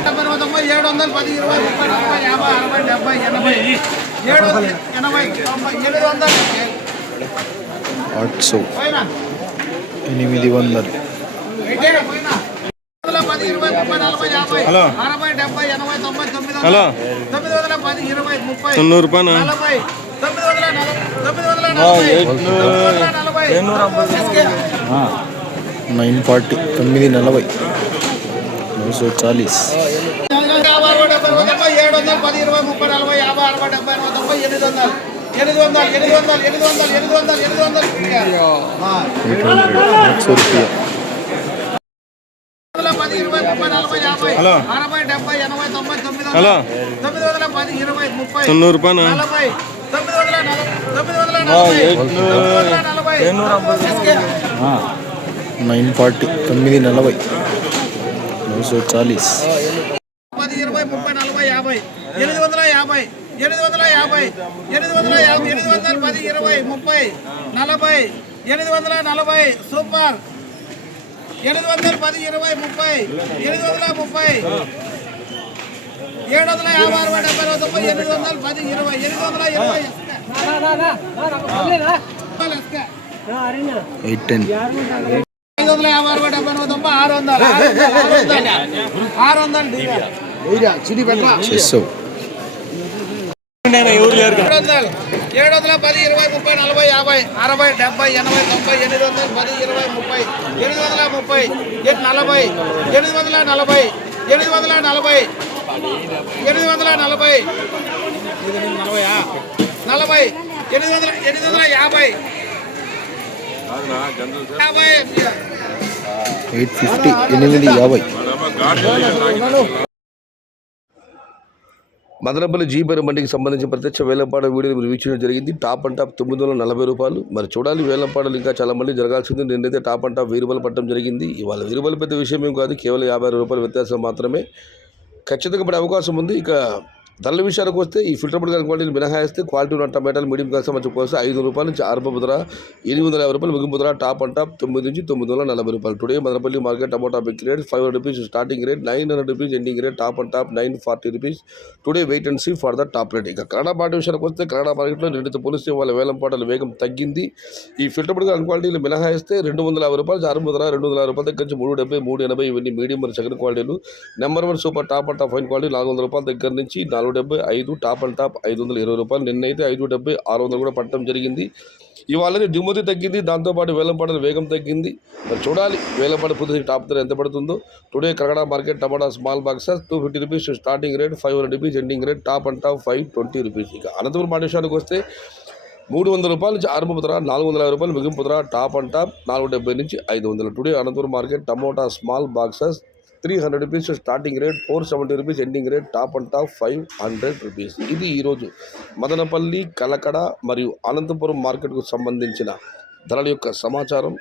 90, 700, 10, 20, 30, 40, 50, 60, 70, 80, 800 పోయినా 800 10, 20, 30, 40, 50, 60, 70, 80, 90, 900, 10, 20, 30, 90 రూపాయలు 40, 940, 940 940 940 90 రూపాయలు 940 940 940 10, 20, 30, 40, 50, 850, 850, 840, సూపర్ 810, 20, 30, 830, 750, 60, 70, 820, 810 600 710, 20, 30, 40, 50, 60, 70, 80, 90, 830, 840, 850 మదనపల్లి జీపేరు మండికి సంబంధించి ప్రత్యక్ష వేలంపాట వీడియోని మీరు వీక్షించడం జరిగింది. టాప్ అండ్ టాప్ 940 రూపాయలు. మరి చూడాలి, వేలంపాటలు ఇంకా చాలా మంది జరగాల్సింది. నిన్నైతే టాప్ అండ్ టాప్ 1000 రూపాయలు పట్టడం జరిగింది. ఇవాళ 1000 రూపాయలు పెద్ద విషయం ఏం కాదు, కేవలం 50 రూపాయల వ్యత్యాసం మాత్రమే. ఖచ్చితంగా పడే అవకాశం ఉంది. ఇక ధరల విషయానికి వస్తే ఈ ఫిల్టర్ బుడ్ క్వాలిటీని మినహాయిస్తే క్వాలిటీ ఉన్న టమాటాలు మీడియం కాస్త మంచి కోసం 500 రూపాయల నుంచి ఆరంభ ధర 850 రూపాయలు, ముగింపు ధర టాప్ అండ్ టాప్ 9 నుంచి 940 రూపాయలు. Today Madanapalli market tomato big rate 500 rupees starting rate, 900 rupees ending rate, top and top 940 rupees. Today wait and see for the top rate. ఇక కన్నడ మార్కెట్ విషయానికి వస్తే కన్నడ మార్కెట్లో రెండుతో పోలిస్తే వాళ్ళ వేలంపాటల వేగం తగ్గింది. ఈ ఫిల్టర్ బుడ్ క్వాలిటీలు మినహాయిస్తే 250 రూపాయలు ఆరంభ ధర, 250 రూపాయల దగ్గర నుంచి 370, 380 ఇవన్నీ మీడియం మరియు సెకండ్ క్వాలిటీలు. Number 1 super top and top fine quality 400 రూపాయల దగ్గర నుంచి 475, టాప్ అండ్ టాప్ 520 రూపాయలు. నిన్నైతే 570, 600 కూడా పట్టడం జరిగింది. ఇవాళ దిగుమతి తగ్గింది, దాంతోపాటు వేలంపాటల వేగం తగ్గింది. మరి చూడాలి వేలంపాట పూర్తి టాప్ ధర ఎంత పడుతుందో. Today Kannada market tomato small boxes 250 rupees starting rate, 500 rupees ending rate, top and top 520 rupees. ఇక అనంతపురం మాట విషయానికి వస్తే 300 రూపాయల నుంచి ఆరంభ ధర, 450 రూపాయలు ముగింపు ధర, టాప్ అండ్ టాప్ 470 నుంచి 500. Today Anantapur market tomato small boxes 300 rupees starting rate, 470 rupees ending rate, top and top 500 rupees. ఇది ఈరోజు మదనపల్లి, కలకడ మరియు అనంతపురం మార్కెట్కు సంబంధించిన ధరల యొక్క సమాచారం.